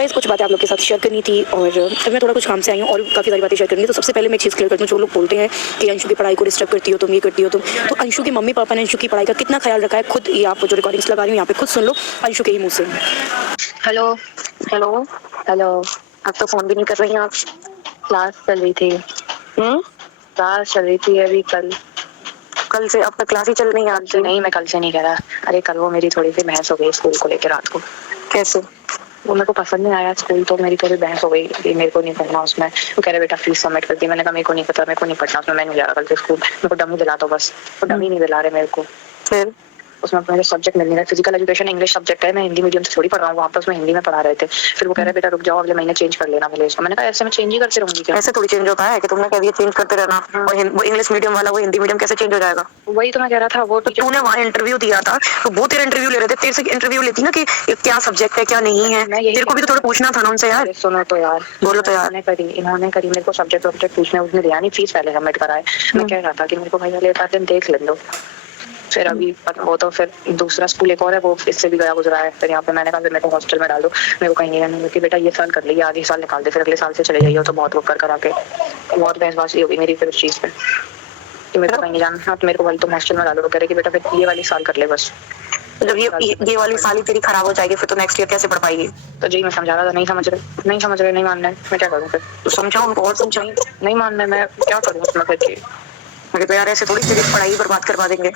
Guys कुछ बातें आप लोग के साथ शेयर करनी थी और अब मैं थोड़ा कुछ काम से आई हूँ और काफ़ी सारी बातें शेयर करनी है। तो सबसे पहले मैं एक चीज़ क्लियर करती हूँ, जो लोग बोलते हैं कि अंशु की पढ़ाई को डिस्टर्ब करती हो तुम, ये करती हो तुम, तो अंशु के मम्मी पापा ने अंशु की पढ़ाई का कितना ख्याल रखा है, खुद ये आपको जो रिकॉर्डिंग्स लगा रही हूँ यहाँ पे खुद सुन लो अंशु के ही मुँह से। Hello hello hello. आप तो फ़ोन भी नहीं कर रही हैं आप। क्लास चल रही थी। क्लास चल रही थी अभी कल से अब तक क्लास ही चल रही है कल से आपकी? नहीं, मैं कल से नहीं कह रहा। अरे कल वो मेरी थोड़ी सी बहस हो गई स्कूल को लेकर रात को। कैसे? वो मेरे को पसंद नहीं आया स्कूल, तो मेरी थोड़ी बहस हो गई कि मेरे को नहीं पढ़ना उसमें। वो कह रहे बेटा फीस सबमिट कर दी। मैंने कहा मेरे को नहीं पता, मेरे को नहीं पढ़ना उसमें, मैं नहीं जा रहा कल से स्कूल। मेरे को डमी दिला दो बस। वो डमी नहीं दिला रहे मेरे को। फिर उसमें मेरे सब्जेक्ट मिल नहीं रहा। फिजिकल एजुकेशन इंग्लिश सब्जेक्ट है, मैं हिंदी मीडियम से थोड़ी पढ़ रहा हूँ, वहाँ पर उसमें हिंदी में पढ़ा रहे थे। फिर वो कह रहे बेटा रुक जाओ, अगले महीने चेंज कर लेना विलेज का। मैंने कहा ऐसे मैं चेंज ही करते रहूंगी क्या? ऐसे थोड़ी चेंज होता है कि तुमने कह दिया चेंज करते रहना और वो इंग्लिश मीडियम वाला वो हिंदी मीडियम कैसे चेंज हो जाएगा? वही तो मैं कह रहा था। वो तो तूने वहाँ इंटरव्यू दिया था तो वो तेरा इंटरव्यू ले रहे थे, तेरे से इंटरव्यू लेती ना कि क्या सब्जेक्ट है क्या नहीं है, तेरे को भी तो थोड़ा पूछना था ना उनसे यार। सुनो तो यार, बोलो तो यार। इन्होंने करी मेरे को सब्जेक्ट वब्जेक्ट पूछने, उसने दिया नहीं, फीस पहले सबमिट कराए। मैं कह रहा था कि मेरे को भाई वाले एक दिन देख ले लो। फिर अभी वो तो फिर दूसरा स्कूल एक और है, वो इससे भी गया गुजरा है। फिर यहाँ पे मैंने कहा मेरे को हॉस्टल में डाल दो, मेरे को कहीं नहीं रहना कि बेटा ये साल कर लीजिए, आगे साल निकाल दे, फिर अगले साल से चले जाइए। तो बहुत वो कर करा के बहुत बहसबाजी हो गई मेरी फिर उस चीज़ पे कि मेरे को कहीं नहीं जाना। तो मेरे को वाली तो हॉस्टल में डालो। कह रहे कि बेटा फिर ये वाली साल कर ले बस। जब ये वाली साली तेरी खराब हो जाएगी फिर तो नेक्स्ट ईयर कैसे पढ़ पाएगी? तो जी मैं समझा रहा था, नहीं समझ रहे, नहीं मान रहे। मैं क्या करूँ फिर? तो समझाओ उनको और समझाओ। नहीं मान रहे, मैं क्या करूँ उसमें फिर? अरे तो यार ऐसे थोड़ी तेरी पढ़ाई बर्बाद करवा देंगे,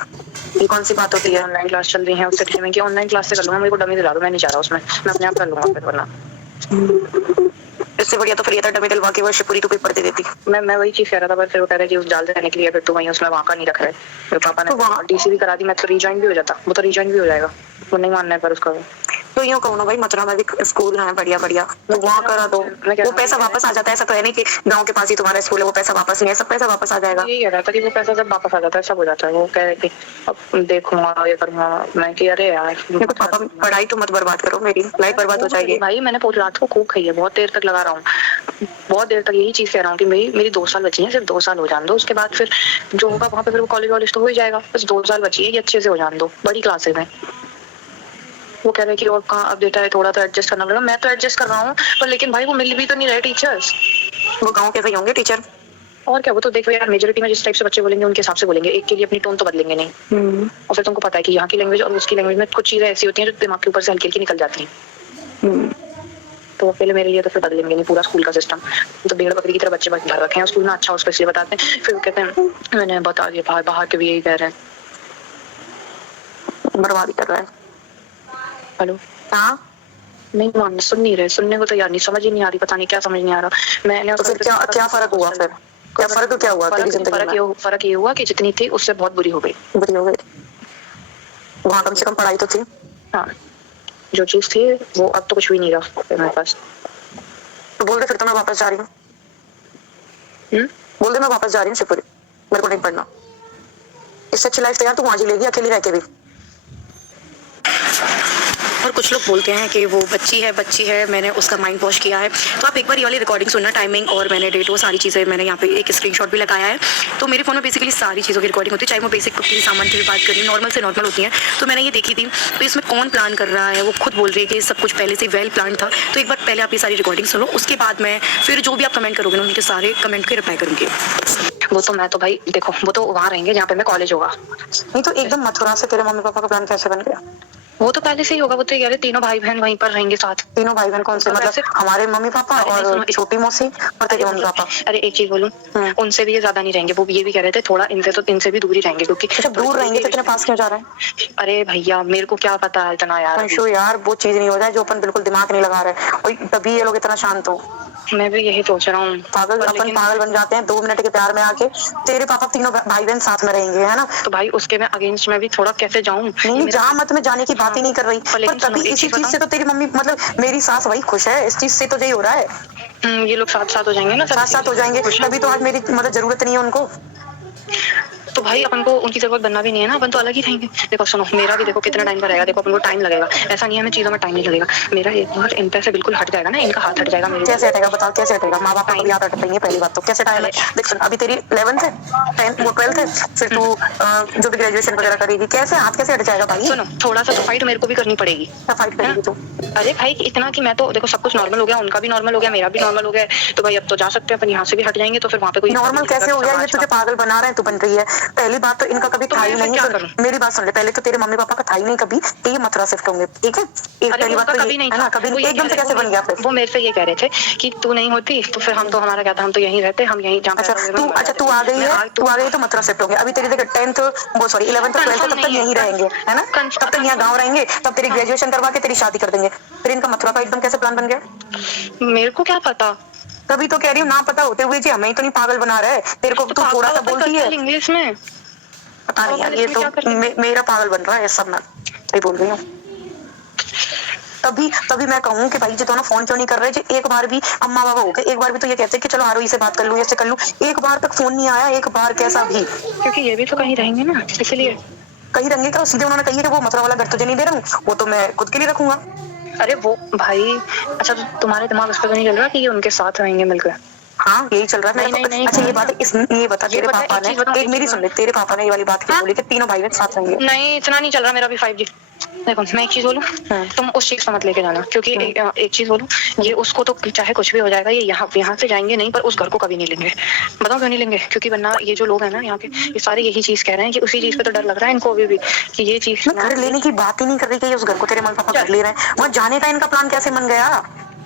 ये कौन सी बात होती है? ऑनलाइन क्लास चल रही है, उससे ठीक है कि ऑनलाइन क्लास से कर लूंगा। मेरे को डमी दिला दो, मैं नहीं चाह रहा उसमें, मैं अपने आप कर लूंगा फिर। वरना इससे बढ़िया तो फिर ये था डमी दिलवा के वर्ष पूरी तो पेपर दे देती। मैं वही चीज कह रहा था, पर फिर वो कह रहे कि उस डाल देने के लिए फिर तो वहीं उसमें वहाँ का नहीं रख रहे। मेरे पापा ने तो वहाँ डीसी भी करा दी, मैं तो रिजॉइन भी हो जाता। वो तो रिजॉइन भी हो जाएगा, वो नहीं मानना है पर उसका। तो यूँ कहूँ ना भाई, मथुरा में भी स्कूल है बढ़िया बढ़िया, तो वहाँ करा दो, वो पैसा वापस आ जाता है। ऐसा तो है नहीं कि गांव के पास ही तुम्हारा स्कूल है वो पैसा वापस नहीं है, सब पैसा वापस आ जाएगा। यही कह रहा था कि वो पैसा जब वापस आ जाता है सब हो जाता है। वो कह रहे कि अब देखूंगा ये करूंगा। मैं कि अरे यार देखो पापा पढ़ाई तो मत बर्बाद करो, मेरी लाइफ बर्बाद हो जाएगी। भाई मैंने पूरी रात को खूब खाई है, बहुत देर तक लगा रहा हूँ, बहुत देर तक यही चीज कह रहा हूँ कि मेरी 2 साल बची है, सिर्फ 2 साल हो जान दो, उसके बाद फिर जो होगा वहाँ पे फिर वो कॉलेज वॉलेज तो हो ही जाएगा। बस 2 साल बची है, ये अच्छे से हो जान दो बड़ी क्लासेस में। वो कह रहे कि और कहाँ अब बेटा है, थोड़ा तो एडजस्ट करना पड़ेगा। मैं तो एडजस्ट कर रहा हूँ पर लेकिन भाई वो मिल भी तो नहीं रहे टीचर्स। वो गाँव के सही होंगे टीचर। और क्या, वो तो देखो यार मेजोरिटी में जिस टाइप से बच्चे बोलेंगे उनके हिसाब से बोलेंगे, एक के लिए अपनी टोन तो बदलेंगे नहीं। और फिर तुमको पता है कि यहाँ की लैंग्वेज और उसकी लैंग्वेज में कुछ चीजें ऐसी होती हैं जो दिमाग के ऊपर से हल्की हल्की निकल जाती हैं। तो पहले मेरे लिए तो फिर बदलेंगे नहीं पूरा स्कूल का सिस्टम। तो भेड़ बकरी की तरह बच्चे भर रखे हैं स्कूल में, अच्छा उसको इसलिए बताते हैं। फिर कहते हैं मैंने बता दिया, बाहर के भी यही कह रहे हैं, बर्बादी कर रहा है। हेलो हाँ नहीं मान, सुन नहीं रहे, सुनने को तैयार नहीं, समझ ही नहीं आ रही, पता नहीं क्या समझ नहीं आ रहा। मैंने तो फिर क्या फर्क हुआ फिर? क्या फर्क क्या हुआ तेरी जिंदगी में? फर्क ये हुआ कि जितनी थी उससे बहुत बुरी हो गई। बुरी हो गई? वहाँ कम से कम पढ़ाई तो थी। हाँ जो चीज थी वो अब तो कुछ भी नहीं रहा मेरे पास। तो बोल दे फिर तो मैं वापस जा रही हूँ। बोल दे मैं वापस जा रही हूँ शिवपुरी, मेरे को नहीं पढ़ना। इससे अच्छी लाइफ तो यार तू वहाँ जी लेगी अकेली रह के भी। और कुछ लोग बोलते हैं कि वो बच्ची है, मैंने उसका माइंड वॉश किया है। तो आप एक बार ये वाली रिकॉर्डिंग सुनना, टाइमिंग और मैंने डेट वो सारी चीज़ें मैंने यहाँ पे एक स्क्रीनशॉट भी लगाया है। तो मेरे फ़ोन में बेसिकली सारी चीज़ों की रिकॉर्डिंग होती है, चाहे वो बेसिक कुकिंग सामान की भी बात करी, नॉर्मल से नॉर्मल होती हैं। तो मैंने ये देखी थी। तो इसमें कौन प्लान कर रहा है, वो खुद बोल रही है कि सब कुछ पहले से वेल प्लान था। तो एक बार पहले आप ये सारी रिकॉर्डिंग सुनो, उसके बाद मैं फिर जो भी आप कमेंट करोगे ना उनके सारे कमेंट के रिप्लाई करूँगी। वो तो मैं तो भाई देखो, वो तो वहाँ रहेंगे जहाँ पे मैं कॉलेज होगा। नहीं तो एकदम मथुरा से तेरे मम्मी पापा का प्लान कैसे बन गया? वो तो पहले से ही होगा, वो तो कह रहे तीनों भाई बहन वहीं पर रहेंगे साथ। तीनों भाई बहन कौन से? मतलब हमारे मम्मी पापा और छोटी मौसी और तेरे मम्मी पापा। अरे एक चीज बोलूं, उनसे भी ये ज्यादा नहीं रहेंगे। वो ये भी कह रहे थे थोड़ा इनसे भी दूर ही रहेंगे, क्योंकि जब दूर रहेंगे तो इतने पास क्यों जा रहे हैं? अरे भैया मेरे को क्या पता है इतना यार। अंशु यार वो चीज नहीं हो जाए जो अपन बिल्कुल दिमाग नहीं लगा रहे और तभी ये लोग इतना शांत हो। मैं भी यही सोच रहा हूँ। अपन पागल बन जाते हैं 2 मिनट के प्यार में आके। तेरे पापा तीनों भाई बहन साथ में रहेंगे है ना? तो भाई उसके मैं अगेंस्ट में भी थोड़ा कैसे जाऊँ? नहीं जा मत, मैं जाने की बात ही नहीं कर रही, पर तभी इसी चीज से तो तेरी मम्मी मतलब मेरी सास वही खुश है, इस चीज से तो यही हो रहा है। ये लोग साथ साथ हो जाएंगे ना, साथ साथ हो जाएंगे तभी तो आज मेरी मतलब जरूरत नहीं है उनको। तो भाई अपन को उनकी जरूरत बनना भी नहीं है ना, अपन तो अलग ही रहेंगे। देखो सुनो, मेरा भी देखो कितना टाइम का रहेगा, देखो अपन को टाइम लगेगा, ऐसा नहीं है हमें चीजों में टाइम नहीं लगेगा। मेरा एक बार इन पे से बिल्कुल हट जाएगा ना, इनका हाथ हट जाएगा मेरे। कैसे हटेगा बताओ, कैसे हटेगा? माँ बाप का कभी हाथ हटता ही है, पहली बात तो। कैसे टाइम है? देख सुन, अभी तेरी 11th है, 10th वो 12th है, फिर तू जो भी ग्रेजुएशन वगैरह करेगी, कैसे हाथ कैसे हट जाएगा भाई? सुनो, थोड़ा सा तो फाइट मेरे को भी करनी पड़ेगी। क्या फाइट करेगी तू? अरे भाई इतना कि मैं तो देखो सब कुछ नॉर्मल हो गया, उनका भी नॉर्मल हो गया, मेरा भी नॉर्मल हो गया, तो भाई अब तो जा सकते हैं अपन, यहाँ से भी हट जाएंगे तो फिर वहाँ पे कोई नॉर्मल कैसे हो गया? ये तुझे पागल बना रहे हैं, तू बन रही है। पहली बात तो इनका कभी तो था ही मैं फिर नहीं। क्या सुन, करूं? मेरी बात सुन ले, पहले तो तेरे मम्मी पापा का था ही नहीं कभी कि ये मथुरा शिफ्ट होंगे, ठीक है? एक अरे पहली बात उनका तो कभी ये नहीं है था, ना, कभी वो नहीं, ये एकदम कह से रहे- कैसे बन गया फिर? वो मेरे से ये कह रहे थे कि तू नहीं होती तो फिर हम तो, हमारा क्या था, हम तो यहीं रहते, हम यहीं जहाँ अच्छा तू आ गई है, तू आ गई तो मथुरा शिफ्ट होंगे। अभी तेरी जगह 10th वो सॉरी 11th 12th तब तक यहीं रहेंगे, है ना? तब तक यहाँ गाँव रहेंगे, तब तेरी ग्रेजुएशन करवा के तेरी शादी कर देंगे। फिर इनका मथुरा का एकदम कैसे प्लान बन गया? मेरे को क्या पता। तभी तो कह रही हूँ, ना पता होते हुए जी हमें ही तो नहीं पागल बना रहा है। तेरे को तू थोड़ा सा बोलती है, इंग्लिश में पता नहीं यार, ये तो मेरा पागल बन रहा है सब। मैं ये बोल रही हूँ, तभी तभी मैं कहूँ कि भाई जी दोनों फोन क्यों नहीं कर रहे जी? एक बार भी अम्मा बाबा हो गए, एक बार भी तो ये कहते कि चलो आरोही से बात कर लूँ, इससे कर लूँ, एक बार तक फोन नहीं आया, एक बार कैसा भी। क्योंकि ये भी तो कहीं रहेंगे ना, इसलिए। कहीं रहेंगे क्या? सीधे उन्होंने कही है कि वो मथुरा वाला घर तुझे नहीं दे रहा हूँ, वो तो मैं खुद के लिए रखूंगा। अरे वो भाई, अच्छा तुम्हारे दिमाग उस पर तो नहीं चल रहा कि ये उनके साथ रहेंगे मिलकर? हाँ यही चल रहा है मेरा तो। अच्छा ये बात है, ये बता, तेरे पापा ने, एक मेरी सुन ले, तेरे पापा ने ये वाली बात क्यों बोली कि तीनों भाई बहन साथ रहेंगे? नहीं इतना नहीं चल रहा मेरा भी 5G। देखो मैं एक चीज बोलूं, तुम उस चीज को मत लेके जाना, क्योंकि एक चीज बोलूं, ये उसको तो चाहे कुछ भी हो जाएगा, ये यहाँ से जाएंगे नहीं, पर उस घर को कभी नहीं लेंगे। बताओ क्यों नहीं लेंगे? क्योंकि वरना ये जो लोग हैं ना यहाँ के, ये सारे यही चीज कह रहे हैं कि उसी चीज पे तो डर लग रहा है इनको अभी भी कि ये चीज। मैं घर लेने की बात ही नहीं कर रही कि उस घर को तेरे मम्मी पापा घर ले रहे हैं, वहाँ जाने का इनका प्लान कैसे बन गया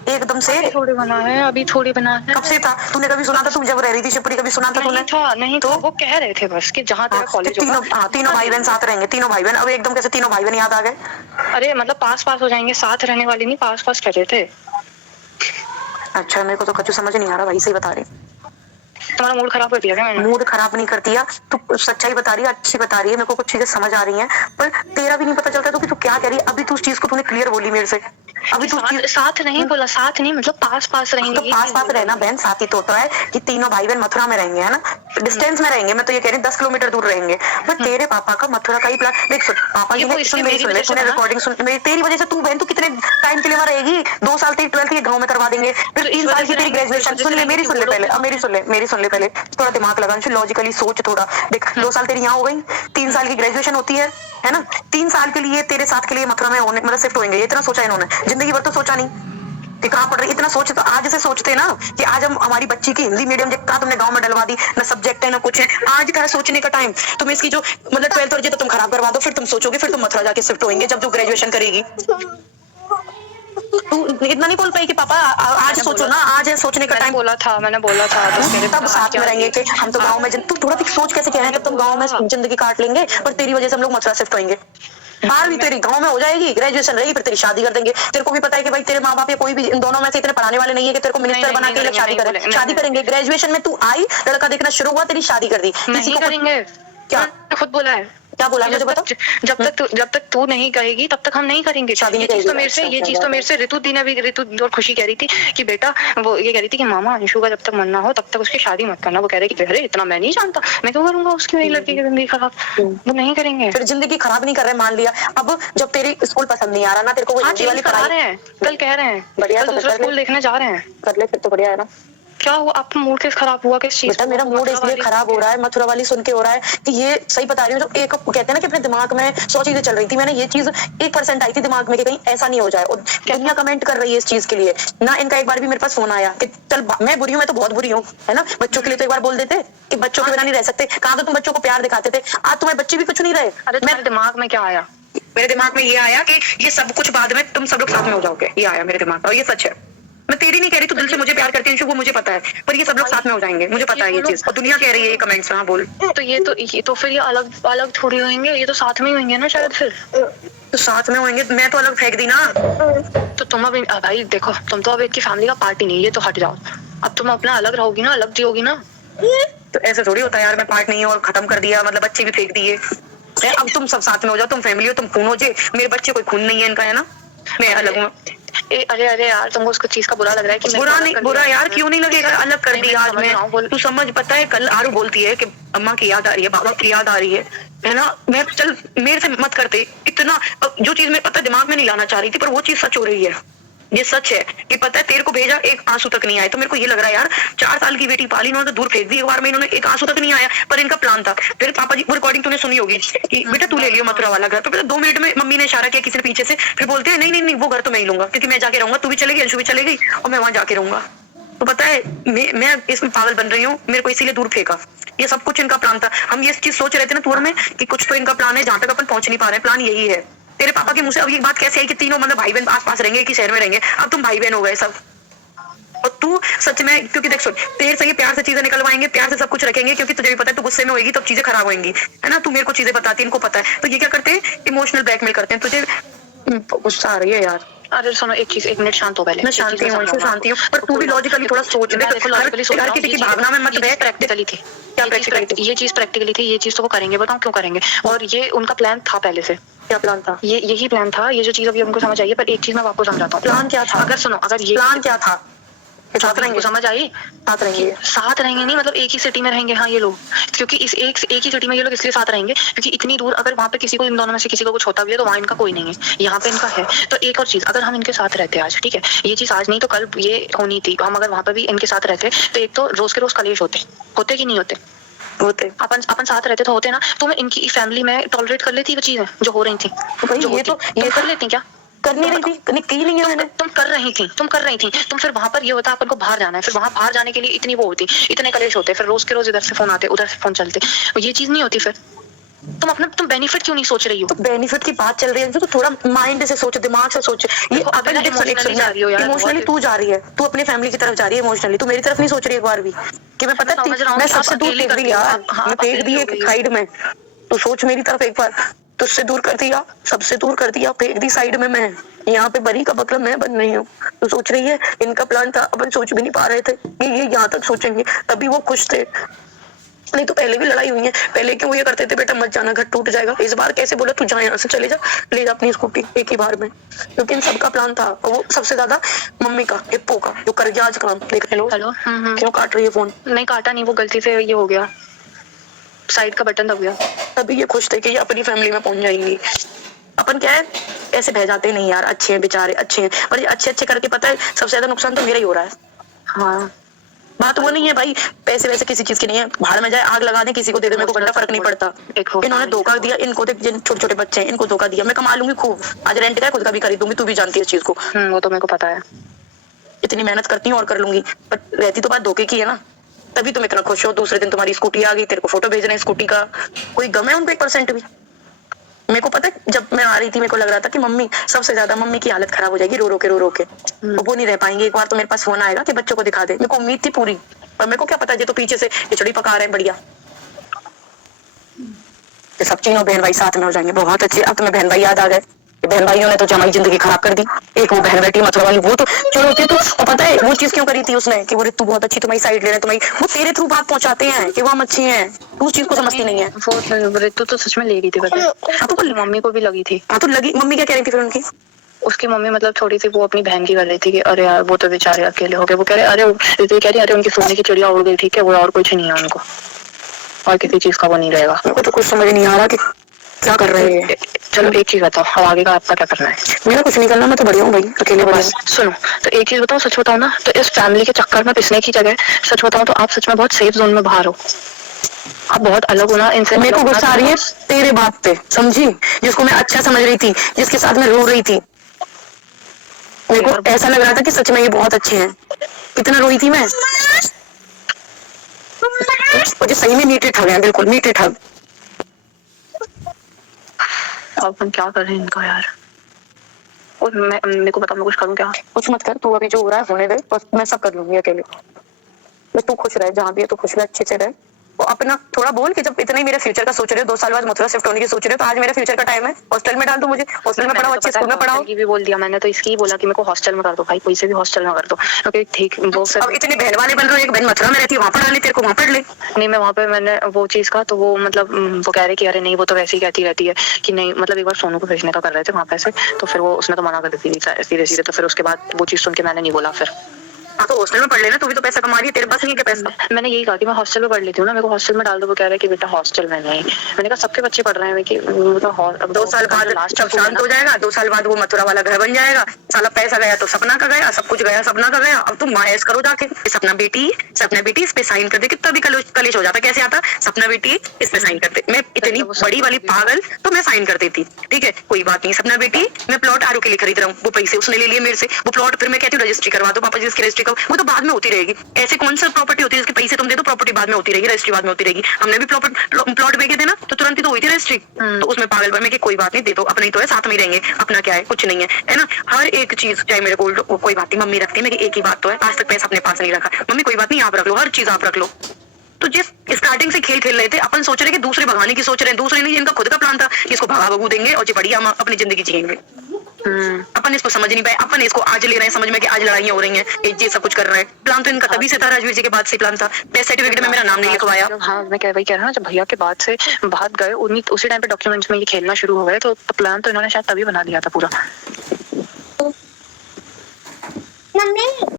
एकदम से? थोड़ी बना है, अभी थोड़ी बना है। कब से था? तूने कभी सुना था? तुम जब रह रही थी शिवपुरी कभी सुना था तूने? नहीं तो वो कह रहे थे बस कि जहाँ तेरा कॉलेज होगा तीनों भाई बहन साथ रहेंगे, तीनों भाई बहन। अब एकदम कैसे तीनों भाई बहन याद आ गए? अरे मतलब पास पास हो जाएंगे, साथ रहने वाली नहीं, पास पास कह रहे थे। अच्छा मेरे को तो कुछ समझ नहीं आ रहा भाई, सही बता रही। तुम्हारा मूड खराब कर दिया क्या मैंने? मूड खराब नहीं कर दिया, तू सच्चाई बता रही है, अच्छी बता रही है, मेरे को कुछ चीजें समझ आ रही हैं, पर तेरा भी नहीं पता चलता तो कि तू क्या कह रही है। अभी तू उस चीज को तूने क्लियर बोली मेरे से, अभी तू साथ नहीं बोला, साथ नहीं मतलब पास पास रहेंगे। तो पास पास रहना बहन, साथ ही तो होता है कि तीनों भाई बहन मथुरा में रहेंगे, है ना? डिस्टेंस में रहेंगे, मैं तो ये कह रही हूँ 10 किलोमीटर दूर रहेंगे। पर तेरे पापा का मथुरा का ही प्लान देख। सुन पापा की सुन, मेरी सुन ले, तूने रिकॉर्डिंग सुन, तेरी वजह से तू बहन, तू कितने टाइम के लिए वहां रहेगी? 2 साल तेरी 12th ये गाँव में करवा देंगे, फिर 3 साल की तेरी ग्रेजुएशन। सुन ले मेरी, सुन ले पहले, अब मेरी सुन ले पहले, थोड़ा दिमाग लगा, लॉजिकली सोच थोड़ा। देख 2 साल तेरी यहाँ हो गई, 3 साल की ग्रेजुएशन होती है ना? 3 साल के लिए तेरे साथ के लिए मथुरा में होने मतलब शिफ्ट होंगे, इतना सोचा इन्होंने, जिंदगी भर तो सोचा नहीं कि कहाँ पढ़ रही। इतना सोच तो आज से सोचते ना कि आज हम हमारी बच्ची की हिंदी मीडियम कहा तुमने गांव में डलवा दी, ना सब्जेक्ट है ना कुछ है। आज का सोचने का टाइम तुम इसकी जो मतलब 12th और ये तो तुम खराब करवा दो, फिर तुम सोचोगे, फिर तुम मथुरा जाके शिफ्ट होंगे जब तू ग्रेजुएशन करेगी। तू इतना नहीं बोल पाई कि पापा आज सोचो ना, आज है सोचने का टाइम। मैंने बोला था तब साथ में रहेंगे कि हम तो गाँव में। तू थोड़ा भी सोच कैसे कह रहे हैं कि तुम गाँव में जिंदगी काट लेंगे और तेरी वजह से हम लोग मथुरा शिफ्ट होंगे। 12वीं तेरी गांव में हो जाएगी, ग्रेजुएशन रहेगी, फिर तेरी शादी कर देंगे। तेरे को भी पता है कि भाई तेरे माँ बाप या कोई भी इन दोनों में से इतने पढ़ाने वाले नहीं है कि तेरे को मिनिस्टर बना के शादी करेंगे। ग्रेजुएशन में तू आई, लड़का देखना शुरू हुआ, तेरी शादी कर दी। नहीं करेंगे, क्या खुद बोला है। क्या बोला मुझे बता? जब तक तू नहीं कहेगी तब तक हम नहीं करेंगे शादी। ये चीज तो मेरे से ऋतु दी ने भी, ऋतु और खुशी कह रही थी कि बेटा, वो ये कह रही थी कि मामा अंशु का जब तक मन ना हो तब तक उसकी शादी मत करना। वो कह रहे कि अरे इतना मैं नहीं जानता, मैं क्यों करूंगा उसकी मेरी लड़की की जिंदगी खराब। वो नहीं करेंगे। फिर जिंदगी खराब नहीं कर रहे, मान लिया। अब जब तेरी स्कूल पसंद नहीं आ रहा ना तेरे को, वो हिंदी वाली करा रहे हैं, कल कह रहे हैं बढ़िया, तो दूसरा स्कूल देखने जा रहे हैं। कर ले फिर तो बढ़िया है ना। क्या हुआ आपका मूड किस खराब हुआ? किस चीज? बेटा मेरा मूड इसलिए खराब हो रहा है, मथुरा वाली सुन के हो रहा है कि ये सही बता रही हूँ। जो एक कहते हैं ना कि अपने दिमाग में 100 चीजें चल रही थी, मैंने ये चीज 1% आई थी दिमाग में कि कहीं ऐसा नहीं हो जाए। और दुनिया कमेंट कर रही है इस चीज के लिए ना। इनका एक बार भी मेरे पास फोन आया कि चल मैं बुरी हूँ, मैं तो बहुत बुरी हूँ, है ना? बच्चों के लिए तो एक बार बोल देते कि बच्चों के बिना नहीं रह सकते। कहाँ तो तुम बच्चों को प्यार दिखाते थे, आज तुम्हारे बच्चे भी कुछ नहीं रहे। अरे मेरे दिमाग में क्या आया? मेरे दिमाग में ये आया कि ये सब कुछ बाद में तुम सब लोग साथ में हो जाओगे। ये आया मेरे दिमाग में और ये सच है। मैं तेरी नहीं कह रही, तू दिल से मुझे प्यार करती है वो मुझे पता है, पर ये सब लोग साथ में हो जाएंगे, मुझे पता है ये चीज। और दुनिया कह रही है ये कमेंट्स। हाँ बोल। तो ये तो फिर ये अलग अलग थोड़ी होंगे, ये तो साथ में ही होंगे ना शायद। फिर तो साथ में होंगे, मैं तो अलग फेंक दी ना। तो तुम अब भाई देखो, तुम तो अब एक की फैमिली का पार्टी नहीं, ये तो हट जाओ। अब तुम अपना अलग रहोगी ना, अलग जियोगी ना। तो ऐसे थोड़ी होता है यार, मैं पार्ट नहीं हूँ और खत्म कर दिया मतलब बच्चे भी फेंक दिए। अब तुम सब साथ में हो जाओ, तुम फैमिली हो, तुम खून हो जे। मेरे बच्चे कोई खून नहीं है इनका, है ना? मैं अलग हूँ। अरे अरे यार, तुमको उसको चीज का बुरा लग रहा है कि बुरा नहीं, बुरा यार क्यों नहीं लगेगा, अलग कर दिया आज मैं। तू समझ, पता है कल आरू बोलती है कि अम्मा की याद आ रही है, बाबा की याद आ रही है ना। मैं चल मेरे से मत करते इतना, जो चीज मैं पता दिमाग में नहीं लाना चाह रही थी, पर वो चीज सच हो रही है। ये सच है कि पता है तेरे को भेजा, एक आंसू तक नहीं आया। तो मेरे को ये लग रहा है यार, 4 साल की बेटी पाली, इन्होंने तो दूर फेंक दी एक बार में, इन्होंने एक आंसू तक नहीं आया, पर इनका प्लान था। फिर पापा जी, वो रिकॉर्डिंग तूने सुनी होगी कि बेटा तू ले लियो मथुरा वाला घर। तो 2 मिनट में मम्मी ने इशारा किया किसी ने पीछे से, फिर बोलते हैं नहीं नहीं नहीं, वो घर तो मैं ही लूंगा, क्योंकि मैं जाके रहूंगा, तू भी चलेगी, अंशु भी चलेगी, और मैं वहां जाके रहूंगा। तो पता है मैं इसमें पागल बन रही हूँ, मेरे को इसीलिए दूर फेंका। ये सब कुछ इनका प्लान था। हम ये चीज सोच रहे थे ना टूर में कि कुछ तो इनका प्लान है, जहां तक अपन पहुंच नहीं पा रहे, प्लान यही है। तेरे पापा के मुंह से अब ये बात कैसे आई कि तीनों मतलब भाई बहन आस पास रहेंगे, एक ही शहर में रहेंगे, अब तुम भाई बहन हो गए सब। और तू सच में, क्योंकि देख सुन, तेरे से ये प्यार से चीजें निकलवाएंगे, प्यार से सब कुछ रखेंगे, क्योंकि तुझे भी पता है तू गुस्से में होगी तब चीजें खराब होंगी, है ना। तू मेरे को चीजें बताती है, इनको पता है, तो ये क्या करते हैं, इमोशनल ब्लैकमेल करते हैं तुझे। गुस्सा आ रही है यार। अरे सुनो, एक चीज, 1 मिनट शांत हो पहले। मैं शांति हूँ, शांति हूँ, पर तू भी लॉजिकली थोड़ा सोच। लॉजिकली सोच, हर किसी की भावना में मत बह। प्रैक्टिकली थी, क्या प्रैक्टिकली थी? ये चीज प्रैक्टिकली थी, ये चीज तो वो करेंगे, बताओ क्यों करेंगे। और ये उनका प्लान था पहले से। क्या प्लान था? ये यही प्लान था। ये जो चीज अभी हमको समझ आई है, पर एक चीज मैं आपको समझाता हूँ। प्लान क्या था? अगर सुनो, अगर ये प्लान क्या था? साथ रहेंगे, समझ आई? साथ रहेंगे, साथ रहेंगे नहीं, मतलब एक ही सिटी में रहेंगे। हाँ ये लोग, क्योंकि इस एक ही सिटी में ये लोग इसलिए साथ रहेंगे क्योंकि इतनी दूर अगर वहाँ पे किसी को, इन दोनों में से किसी को कुछ होता भी है तो वहाँ इनका कोई नहीं है, यहाँ पे इनका है। तो एक और चीज, अगर हम इनके साथ रहते आज, ठीक है, ये चीज आज नहीं तो कल ये होनी थी, हम अगर वहाँ पे भी इनके साथ रहते तो एक तो रोज के रोज कलेश होते कि नहीं होते? अपन साथ रहते तो होते ना। तो मैं इनकी फैमिली में टॉलरेट कर लेती वो चीजें जो हो रही थी। ये कर लेती क्या? कर नहीं रही थी, की नहीं है मैंने। तुम कर रही थी। तुम फिर वहां पर ये होता, अपन को बाहर जाना है, फिर वहां बाहर जाने के लिए इतनी वो होती, इतने कलेश होते, फिर रोज के रोज इधर से फोन आते, उधर से फोन चलते, ये चीज नहीं होती। फिर तुम बेनिफिट क्यों नहीं सोच रही हो? तो बेनिफिट की बात चल रही है तो थोड़ा माइंड से सोच, दिमाग से सोच। ये अपन इमोशनली जा रही हो यार, इमोशनली तू जा रही है, तू अपनी फैमिली की तरफ जा रही है इमोशनली, तू मेरी तरफ नहीं सोच रही एक बार भी कि मैं पता है मैं सबसे दूर फेंक दी यार, मैं फेंक दी एक साइड में। तो सोच मेरी तरफ एक बार, तुझसे दूर कर दिया, सबसे दूर कर दिया, फेंक दी साइड में। मैं यहाँ पे बरी का बकरा मैं बन रही हूँ। तो सोच रही है इनका प्लान था, अपन सोच भी नहीं पा रहे थे कि ये यहाँ तक सोचेंगे, तभी वो खुश थे। नहीं तो पहले भी लड़ाई हुई है, पहले क्यों ये करते थे बेटा मत जाना, घर टूट जाएगा। इस बार कैसे बोला तू जा यहाँ से, चले जा, ले जा अपनी स्कूटी एक ही बार में, क्योंकि इन सबका प्लान था। और वो सबसे ज्यादा मम्मी का, हिप्पो का, जो कर गया आज काम। देख लो हेलो, क्यों काट रही है फोन? नहीं काटा नहीं, वो गलती से ये हो गया, साइड का बटन दब गया। तभी ये खुश थे कि ये अपनी फैमिली में पहुंच जाएंगी। अपन क्या है, ऐसे बह जाते नहीं यार, अच्छे हैं बेचारे, अच्छे हैं, और ये अच्छे करके पता है सबसे ज्यादा नुकसान तो मेरा ही हो रहा है। हाँ, बात वो नहीं है भाई, पैसे वैसे किसी चीज की नहीं है, भाड़ में जाए आग लगा दे, किसी को दे दे, मेरे को घंटा फर्क नहीं पड़ता। इन्होंने धोखा दिया, इनको देख, जिन छोटे छोटे बच्चे हैं इनको धोखा दिया। मैं कमा लूंगी खूब, आज रेंट का खुद का भी खरीदूंगी, तू भी जानती है इस चीज को। वो तो मेरे को पता है, इतनी मेहनत करती हूँ और कर लूंगी, पर रहती तो बात धोखे की है ना। तभी तुम इतना खुश हो, दूसरे दिन तुम्हारी स्कूटी आ गई, तेरे को फोटो भेज रहे हैं स्कूटी का। कोई गम है उनको 1% भी? मेरे को पता है, जब मैं आ रही थी मेरे को लग रहा था कि मम्मी, सबसे ज्यादा मम्मी की हालत खराब हो जाएगी, रो रो के वो नहीं रह पाएंगे। एक बार तो मेरे पास फोन आएगा कि बच्चों को दिखा दे, मेरे को उम्मीद थी पूरी, पर मेरे को क्या पता, ये तो पीछे से खिचड़ी पका रहे हैं बढ़िया। ये सब तीनों बहन भाई साथ में हो जाएंगे, बहुत अच्छे। अब तुम्हें बहन भाई याद आ गए, बहन भाइयों ने तो हमारी जिंदगी खराब कर दी। एक वो बहन बेटी मथुरा वाली, वो तो चलो होती तो, और पता है वो चीज क्यों करी थी उसने कि वो रितु बहुत अच्छी, तुम्हारी साइड ले रहे, तुम्हारी, वो तेरे थ्रू बात पहुंचाते हैं कि वो हम अच्छे हैं, उस चीज को समझती नहीं है। वो रितु तो सच में ले रही थी, पता है, मम्मी को भी लगी थी। हाँ तो लगी, मम्मी क्या कह रही थी फिर उनकी? उसकी मम्मी मतलब थोड़ी सी वो अपनी बहन की कर रही थी कि अरे यार वो तो बेचारे अकेले हो गए। वो कह रहे अरे, रितु कह रही अरे उनकी सोने की चिड़िया उड़ गई, ठीक है, वो और कुछ नहीं है उनको, और किसी चीज का वो नहीं रहेगा। मेरे को तो कुछ समझ नहीं आ रहा कि क्या कर रहे हैं। चलो एक चीज बताओ, अब आगे का आपका क्या करना है? मेरा कुछ नहीं करना, मैं तो बढ़िया हूँ भाई, अकेले बढ़िया। सुनो, तो एक चीज बताओ, सच बताओ ना, तो इस फैमिली के चक्कर में पिसने की जगह सच बताओ तो आप सच में बहुत सेफ जोन में बाहर हो, आप बहुत अलग हो ना इनसे। मेरे को गुस्सा आ रही है तेरे बात पे, समझी, जिसको मैं अच्छा समझ रही थी, जिसके साथ मैं रो रही थी। मेरे को ऐसा लग रहा था कि सच में ये बहुत अच्छे हैं, कितना रोई थी मैं। मुझे सही में मीठे ठग हैं, बिल्कुल मीठे ठग। अपन क्या कर रहे हैं इनका यार, और मेरे को बता, मैं कुछ करूं क्या? कुछ मत कर, तू अभी जो हो रहा है होने दे, बस मैं सब कर लूंगी अकेले। बस तू खुश रहे, जहाँ भी है तू खुश रहे, अच्छे से रहे, वो अपना थोड़ा बोल कि जब इतना ही मेरे फ्यूचर का सोच रहे हो, 2 साल बाद मथुरा शिफ्ट होने की सोच रहे हो, तो आज मेरे फ्यूचर का टाइम है, हॉस्टल में डाल दो मुझे, हॉस्टल में पढ़ाओ, अच्छे स्कूल में पढ़ाओ। भी बोल दिया मैंने, तो इसकी बोला कि मेरे को हॉस्टल में कर दो भाई, कोई से भी हॉस्टल में कर दो, क्योंकि ठीक वो फिर अब इतने बहन वाले बन रहे हो, एक बहन मथुरा में रहती है, वहाँ पढ़ा ले, तेरे को वहाँ पढ़ ले। नहीं, मैं वहाँ पे मैंने वो चीज का, तो वो मतलब वो कह रहे कि अरे नहीं, वो तो वैसे ही कहती रहती है कि नहीं, मतलब एक बार सोनू को भेजने का कर रहे थे वहाँ पे से, तो फिर वो उसने तो मना कर दी थी सीधे सीधे, तो फिर उसके बाद वो चीज सुन के मैंने नहीं बोला फिर। हाँ तो हॉस्टल में पढ़ लेना, तू भी तो पैसा कमा रही है, तेरे पास नहीं है क्या पैसा? मैंने यही कहा कि मैं हॉस्टल में पढ़ लेती हूँ ना, मेरे को हॉस्टल में डाल दो। वो कह रहे हैं कि बेटा हॉस्टल में नहीं। मैंने कहा सबके बच्चे पढ़ रहे हैं कि 2 साल बाद जब शांत हो जाएगा, 2 साल बाद वो मथुरा वाला घर बन जाएगा, साला पैसा गया तो सपना का गया, सब कुछ गया सपना का गया। अब तुम माहेश करो जाके, सपना बेटी इस पे साइन कर दे, कितना भी कलेश हो जाता, कैसे आता, सपना बेटी इस पे साइन करते, मैं इतनी बड़ी वाली पागल, तो मैं साइन कर देती, ठीक है कोई बात नहीं। सपना बेटी, मैं प्लॉट आरू के लिए खरीद रहा हूँ, वो पैसे उसने ले लिए मेरे से, वो प्लॉट फिर मैं कहती हूँ रजिस्ट्री करवा दो पापा जी, इसकी रजिस्ट्री करो, वो तो बाद में होती रहेगी। ऐसे कौन सा प्रॉपर्टी होती है जिसके पैसे तुम दे दो, प्रॉपर्टी बाद में होती रहेगी, रजिस्ट्री बाद में होती रहेगी। हमने भी प्लॉट बेचे थे ना, तो तुरंत ही तो हुई थी रजिस्ट्री। तो उसमें पागल में कि कोई बात नहीं, दे दो, अपना ही तो है, साथ में ही रहेंगे, अपना क्या है, कुछ नहीं है ना। हर एक चीज चाहे मेरे गोल्ड, कोई बात नहीं, मम्मी रखती है, मेरी एक ही बात तो है, आज तक पैसा अपने पास नहीं रखा, मम्मी कोई बात नहीं आप रख लो, हर चीज आप रख लो। तो जिस स्टार्टिंग से खेल रहे थे अपन, सोच रहे कि दूसरे भगाने की सोच रहे हैं, दूसरे नहीं, इनका खुद का प्लान था कि इसको भगा भगू देंगे और बढ़िया हम अपनी जिंदगी जिएंगे। अपन इसको समझ नहीं पाए, अपन इसको आज ले रहे हैं समझ में कि आज लड़ाइयां हो रही हैं, ये सब कुछ कर रहे हैं। प्लान तो इनका तभी से था, राजवीर जी के बाद से प्लान था। डेथ सर्टिफिकेट में मेरा नाम नहीं लिखवाया। हाँ, मैं वही कह रहा हूँ, जब भैया के बाद से भाग गए, उसी टाइम पे डॉक्यूमेंट्स में ये खेलना शुरू हो गए, तो प्लान तो इन्होंने शायद तभी बना दिया था पूरा। मम्मी